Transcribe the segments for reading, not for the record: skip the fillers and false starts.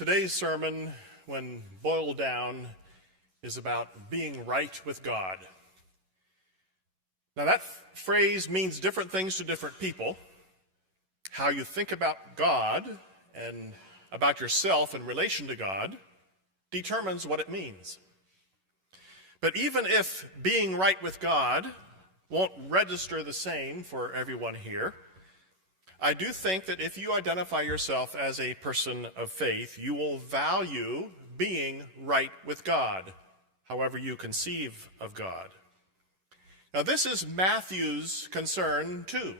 Today's sermon, when boiled down, is about being right with God. Now that phrase means different things to different people. How you think about God and about yourself in relation to God determines what it means. But even if being right with God won't register the same for everyone here, I do think that if you identify yourself as a person of faith, you will value being right with God, however you conceive of God. Now, this is Matthew's concern too.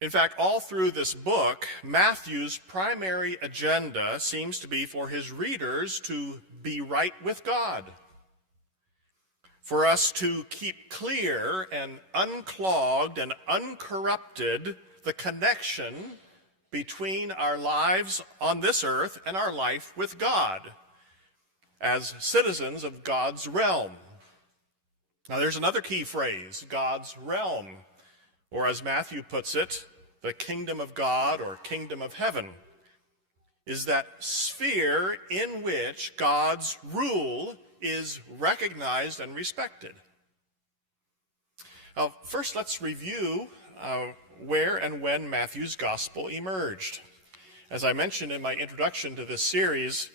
In fact, all through this book, Matthew's primary agenda seems to be for his readers to be right with God, for us to keep clear and unclogged and uncorrupted the connection between our lives on this earth and our life with God as citizens of God's realm. Now there's another key phrase, God's realm, or as Matthew puts it, the kingdom of God or kingdom of heaven, is that sphere in which God's rule is recognized and respected. Now, first, let's review where and when Matthew's gospel emerged. As I mentioned in my introduction to this series,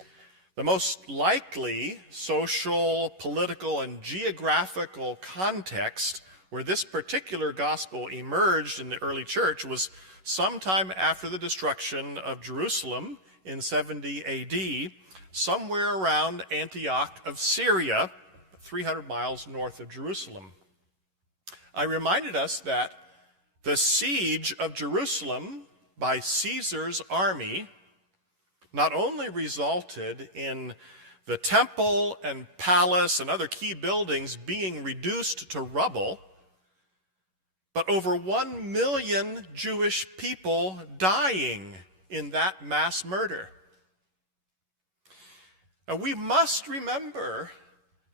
the most likely social, political, and geographical context where this particular gospel emerged in the early church was sometime after the destruction of Jerusalem in 70 AD, somewhere around Antioch of Syria, 300 miles north of Jerusalem. I reminded us that the siege of Jerusalem by Caesar's army not only resulted in the temple and palace and other key buildings being reduced to rubble, but over 1 million Jewish people dying in that mass murder. Now, we must remember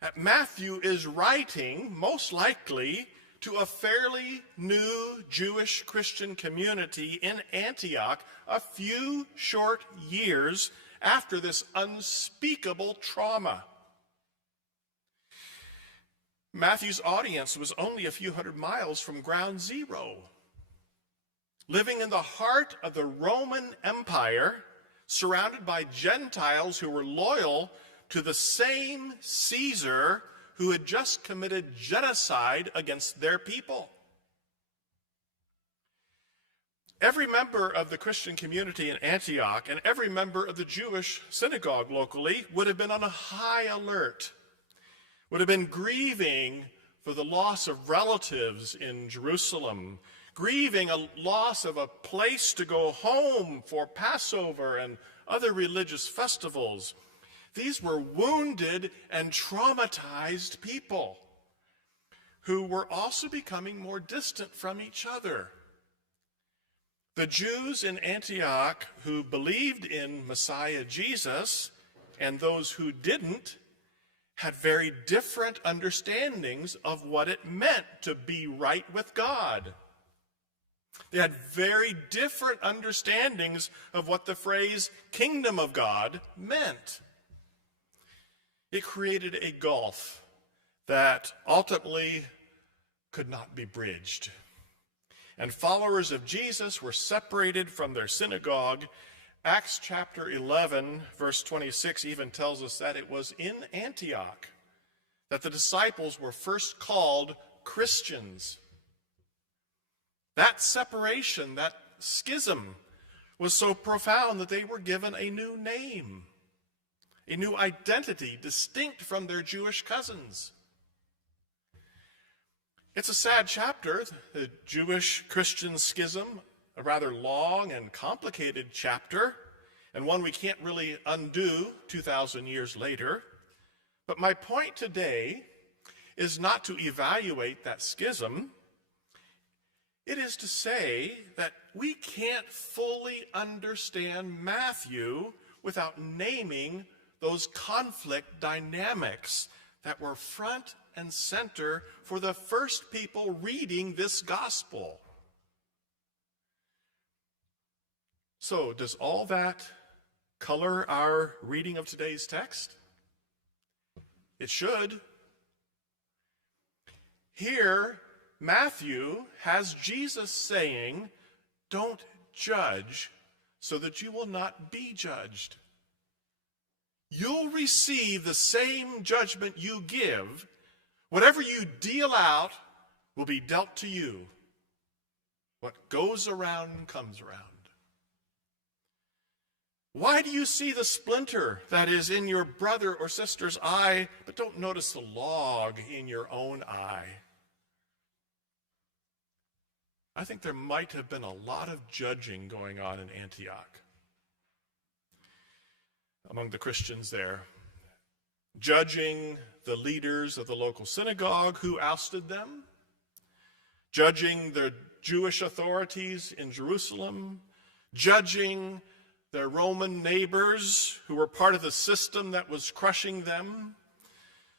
that Matthew is writing, most likely, to a fairly new Jewish Christian community in Antioch a few short years after this unspeakable trauma. Matthew's audience was only a few hundred miles from ground zero, living in the heart of the Roman Empire, surrounded by Gentiles who were loyal to the same Caesar who had just committed genocide against their people. Every member of the Christian community in Antioch and every member of the Jewish synagogue locally would have been on a high alert, would have been grieving for the loss of relatives in Jerusalem, grieving a loss of a place to go home for Passover and other religious festivals. These were wounded and traumatized people who were also becoming more distant from each other. The Jews in Antioch who believed in Messiah Jesus and those who didn't had very different understandings of what it meant to be right with God. They had very different understandings of what the phrase kingdom of God meant. It created a gulf that ultimately could not be bridged. And followers of Jesus were separated from their synagogue. Acts chapter 11, verse 26 even tells us that it was in Antioch that the disciples were first called Christians. That separation, that schism, was so profound that they were given a new name, a new identity, distinct from their Jewish cousins. It's a sad chapter, the Jewish-Christian schism, a rather long and complicated chapter, and one we can't really undo 2,000 years later. But my point today is not to evaluate that schism. It is to say that we can't fully understand Matthew without naming those conflict dynamics that were front and center for the first people reading this gospel. So, does all that color our reading of today's text? It should. Here, Matthew has Jesus saying, "Don't judge so that you will not be judged." You'll receive the same judgment you give. Whatever you deal out will be dealt to you. What goes around comes around. Why do you see the splinter that is in your brother or sister's eye, but don't notice the log in your own eye? I think there might have been a lot of judging going on in Antioch among the Christians there. Judging the leaders of the local synagogue who ousted them, judging the Jewish authorities in Jerusalem, judging their Roman neighbors who were part of the system that was crushing them,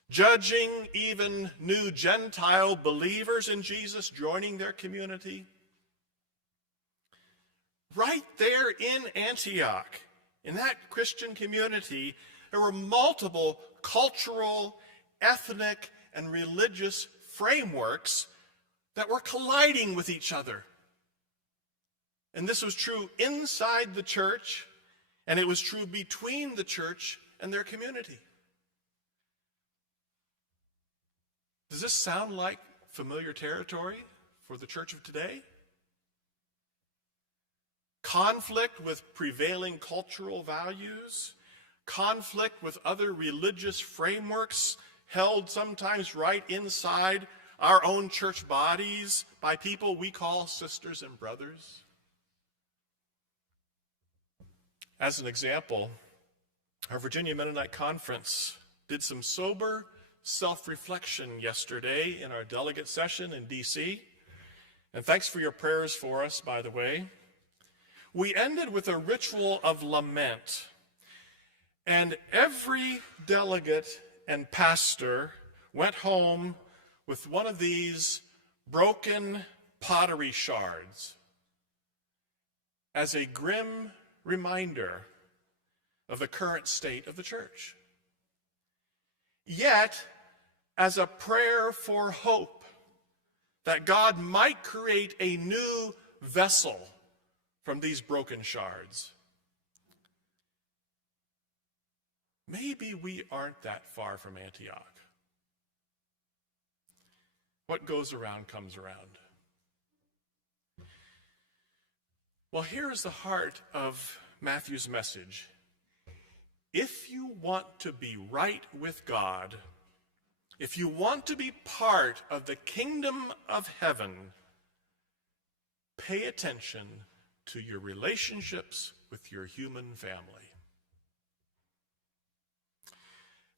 judging even new Gentile believers in Jesus joining their community. Right there in Antioch, in that Christian community, there were multiple cultural, ethnic, and religious frameworks that were colliding with each other. And this was true inside the church, and it was true between the church and their community. Does this sound like familiar territory for the church of today? Conflict with prevailing cultural values, conflict with other religious frameworks held sometimes right inside our own church bodies by people we call sisters and brothers. As an example, our Virginia Mennonite Conference did some sober self-reflection yesterday in our delegate session in D.C. And thanks for your prayers for us, by the way. We ended with a ritual of lament. And every delegate and pastor went home with one of these broken pottery shards as a grim reminder of the current state of the church. Yet, as a prayer for hope that God might create a new vessel from these broken shards. Maybe we aren't that far from Antioch. What goes around comes around. Well, here is the heart of Matthew's message. If you want to be right with God, if you want to be part of the kingdom of heaven, pay attention to your relationships with your human family.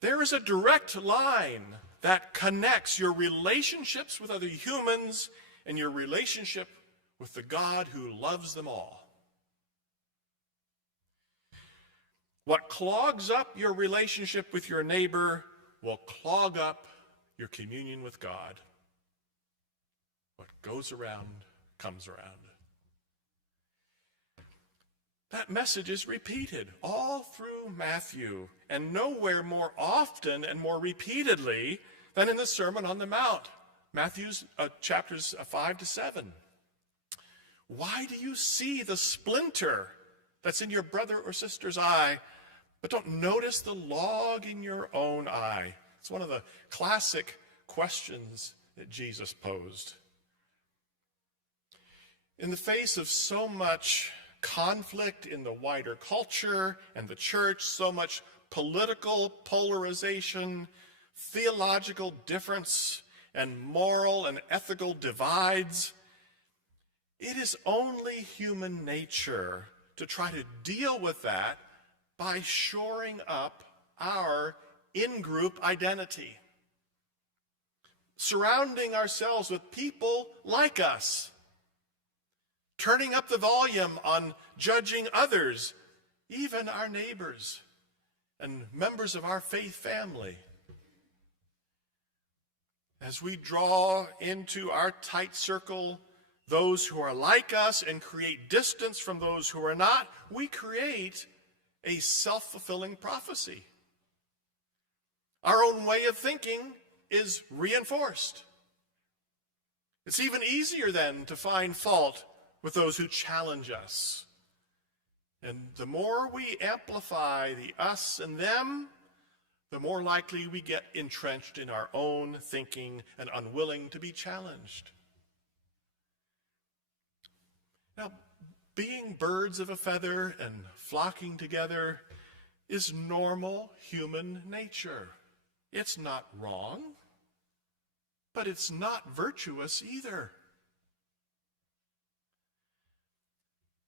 There is a direct line that connects your relationships with other humans and your relationship with the God who loves them all. What clogs up your relationship with your neighbor will clog up your communion with God. What goes around comes around. That message is repeated all through Matthew, and nowhere more often and more repeatedly than in the Sermon on the Mount, Matthew's chapters 5 to 7. Why do you see the splinter that's in your brother or sister's eye, but don't notice the log in your own eye? It's one of the classic questions that Jesus posed. In the face of so much conflict in the wider culture and the church, so much political polarization, theological difference, and moral and ethical divides, it is only human nature to try to deal with that by shoring up our in-group identity, surrounding ourselves with people like us, turning up the volume on judging others, even our neighbors and members of our faith family. As we draw into our tight circle those who are like us and create distance from those who are not, we create a self-fulfilling prophecy. Our own way of thinking is reinforced. It's even easier then to find fault with those who challenge us. And the more we amplify the us and them, the more likely we get entrenched in our own thinking and unwilling to be challenged. Now, being birds of a feather and flocking together is normal human nature. It's not wrong, but it's not virtuous either.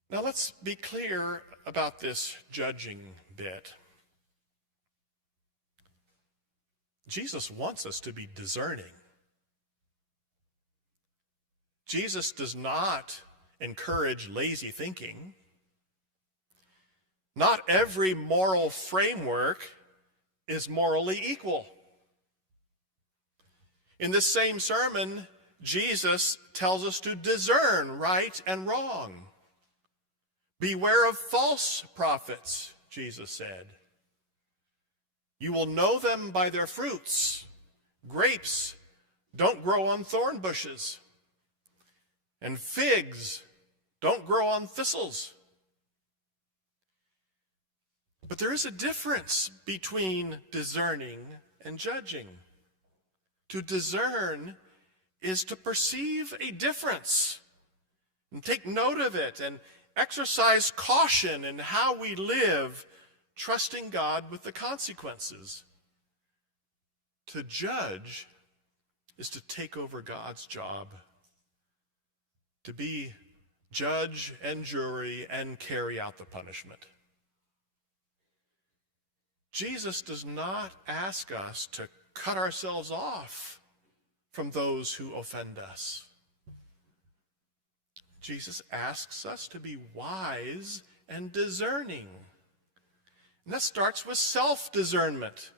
Now let's be clear about this judging bit. Jesus wants us to be discerning. Jesus does not encourage lazy thinking. Not every moral framework is morally equal. In this same sermon, Jesus tells us to discern right and wrong. Beware of false prophets, Jesus said. You will know them by their fruits. Grapes don't grow on thorn bushes, and figs don't grow on thistles. But there is a difference between discerning and judging. To discern is to perceive a difference and take note of it and exercise caution in how we live, trusting God with the consequences. To judge is to take over God's job, to be judge and jury and carry out the punishment. Jesus does not ask us to cut ourselves off from those who offend us. Jesus asks us to be wise and discerning. And that starts with self-discernment.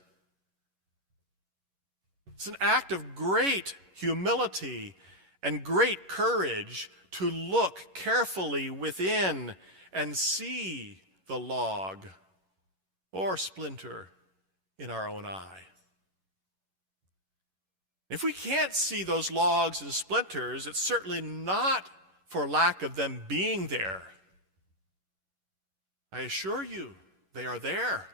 It's an act of great humility and great courage to look carefully within and see the log or splinter in our own eye. If we can't see those logs and splinters, it's certainly not for lack of them being there. I assure you, they are there.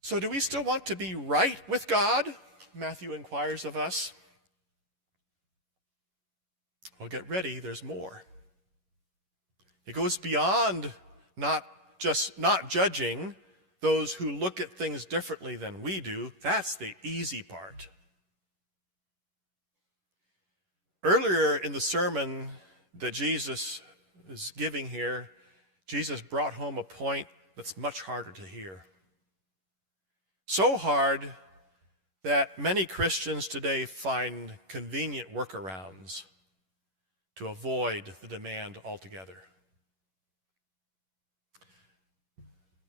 So do we still want to be right with God? Matthew inquires of us. Well, get ready, there's more. It goes beyond not judging those who look at things differently than we do. That's the easy part. Earlier in the sermon that Jesus is giving here, Jesus brought home a point that's much harder to hear. So hard that many Christians today find convenient workarounds to avoid the demand altogether.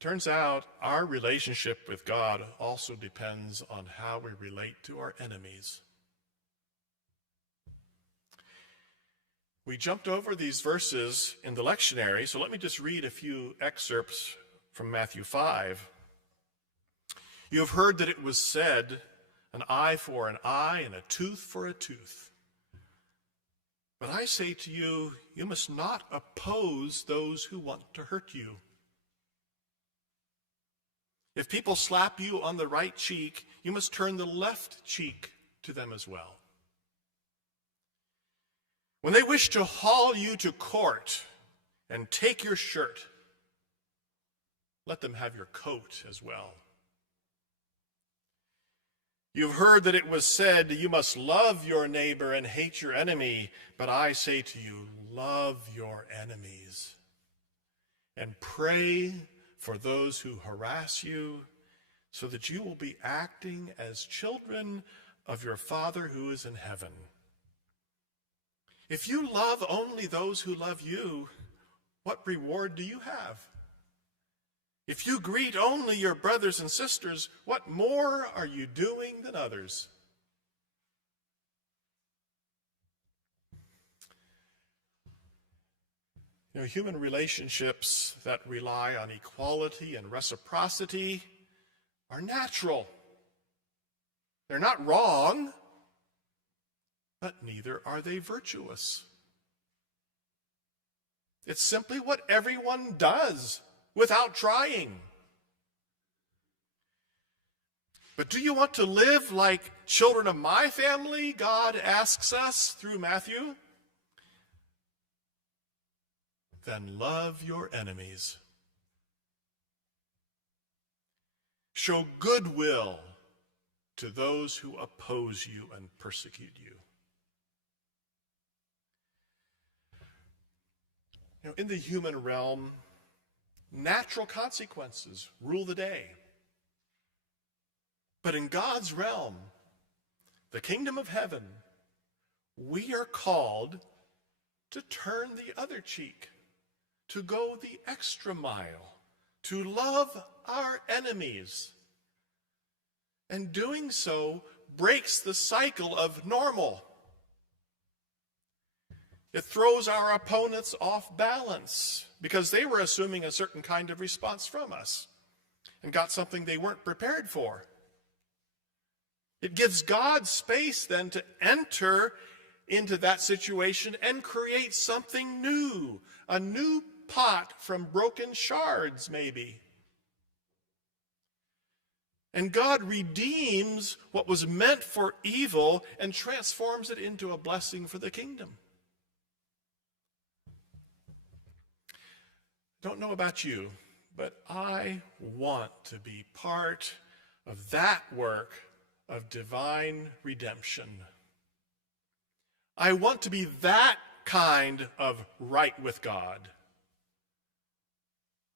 Turns out our relationship with God also depends on how we relate to our enemies. We jumped over these verses in the lectionary, so let me just read a few excerpts from Matthew 5. You have heard that it was said, an eye for an eye and a tooth for a tooth. But I say to you, you must not oppose those who want to hurt you. If people slap you on the right cheek, you must turn the left cheek to them as well. When they wish to haul you to court and take your shirt, let them have your coat as well. You've heard that it was said, you must love your neighbor and hate your enemy, but I say to you, love your enemies and pray for those who harass you, so that you will be acting as children of your Father who is in heaven. If you love only those who love you, what reward do you have? If you greet only your brothers and sisters, what more are you doing than others? Human relationships that rely on equality and reciprocity are natural. They're not wrong, but neither are they virtuous. It's simply what everyone does without trying. But do you want to live like children of my family? God asks us through Matthew. Then love your enemies. Show goodwill to those who oppose you and persecute you. In the human realm, natural consequences rule the day. But in God's realm, the kingdom of heaven, we are called to turn the other cheek, to go the extra mile, to love our enemies. And doing so breaks the cycle of normal. It throws our opponents off balance because they were assuming a certain kind of response from us and got something they weren't prepared for. It gives God space then to enter into that situation and create something new, a new pot from broken shards, maybe. And God redeems what was meant for evil and transforms it into a blessing for the kingdom. Don't know about you, but I want to be part of that work of divine redemption. I want to be that kind of right with God.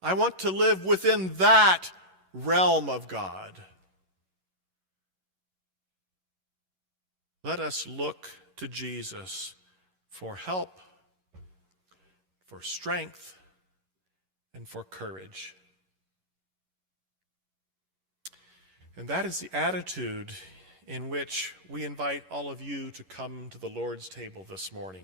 I want to live within that realm of God. Let us look to Jesus for help, for strength, and for courage. And that is the attitude in which we invite all of you to come to the Lord's table this morning.